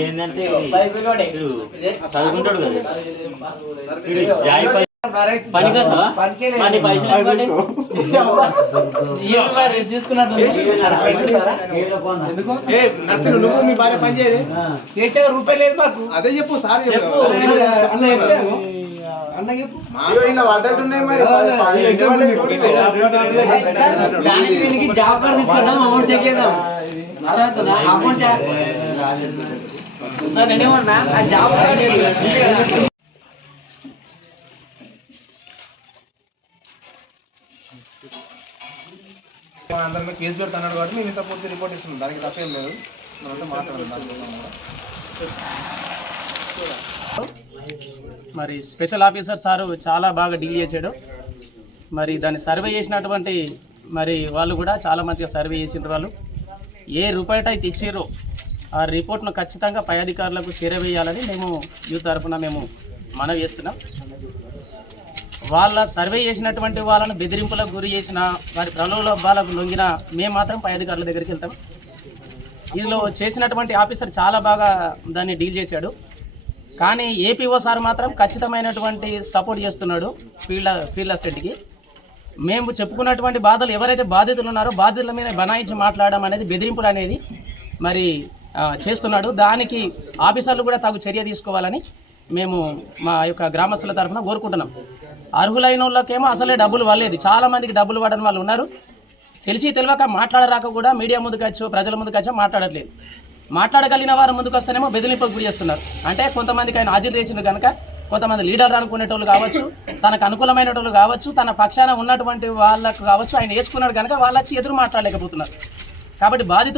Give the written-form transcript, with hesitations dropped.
ఏంటంటే చదువుకుంటాడు కదా పని కదా పని పైసలు నువ్వు మీ భార్య పని చేయదు చేసే రూపాయలు లేదు మాకు అదే చెప్పు సార్ చెప్పు అన్న చెప్పు జాబ్ కార్డు తీసుకుందాం అమౌంట్ చెక్ చేద్దాం అమౌంట్ జాబ్ కార్డు అందరి మీద కేసు పెడుతున్నాడు కాబట్టి మేము ఇంత పూర్తి రిపోర్ట్ ఇస్తున్నాం దానికి తప్పేం లేదు మనంతా మాట్లాడదాం. మరి స్పెషల్ ఆఫీసర్ సారు చాలా బాగా డీల్ చేశాడు. మరి దాన్ని సర్వే చేసినటువంటి మరి వాళ్ళు కూడా చాలా మంచిగా సర్వే చేసిన వాళ్ళు ఏ రూపాయట అయితే ఇచ్చారో ఆ రిపోర్ట్ను ఖచ్చితంగా పై అధికారులకు చేరవేయాలని మేము యూత్ తరఫున మేము మనవి చేస్తున్నాం. వాళ్ళ సర్వే చేసినటువంటి వాళ్ళను బెదిరింపులకు గురి చేసిన వారి ప్రలోభాలకు లొంగిన మేము మాత్రం పై అధికారుల దగ్గరికి వెళ్తాం. ఇందులో చేసినటువంటి ఆఫీసర్ చాలా బాగా దాన్ని డీల్ చేశాడు. కానీ ఏపీఓ సార్ మాత్రం ఖచ్చితమైనటువంటి సపోర్ట్ చేస్తున్నాడు ఫీల్డ్ అసిస్టెంట్కి. మేము చెప్పుకున్నటువంటి బాధలు ఎవరైతే బాధితులు ఉన్నారో బాధితుల మీద బనాయించి మాట్లాడడం అనేది బెదిరింపులు అనేది మరి చేస్తున్నాడు. దానికి ఆఫీసర్లు కూడా తగు చర్య తీసుకోవాలని మేము మా యొక్క గ్రామస్తుల తరఫున కోరుకుంటున్నాం. అర్హులైన వాళ్ళకేమో అసలే డబ్బులు పడలేదు, చాలామందికి డబ్బులు పడని వాళ్ళు ఉన్నారు. తెలిసి తెలియక మాట్లాడరాక కూడా మీడియా ముందుకు వచ్చో ప్రజల ముందుకు వచ్చో మాట్లాడట్లేదు. మాట్లాడగలిగిన వారు ముందుకు వస్తేనేమో బెదిరింపుకు గురి చేస్తున్నారు. అంటే కొంతమందికి ఆయన హాజరు చేసిన కనుక కొంతమంది లీడర్ అనుకునేటోళ్ళు కావచ్చు, తనకు అనుకూలమైనటోళ్ళు కావచ్చు, తన పక్షాన ఉన్నటువంటి వాళ్ళకు కావచ్చు, ఆయన వేసుకున్నాడు కనుక వాళ్ళు వచ్చి ఎదురు మాట్లాడలేకపోతున్నారు. కాబట్టి బాధితులు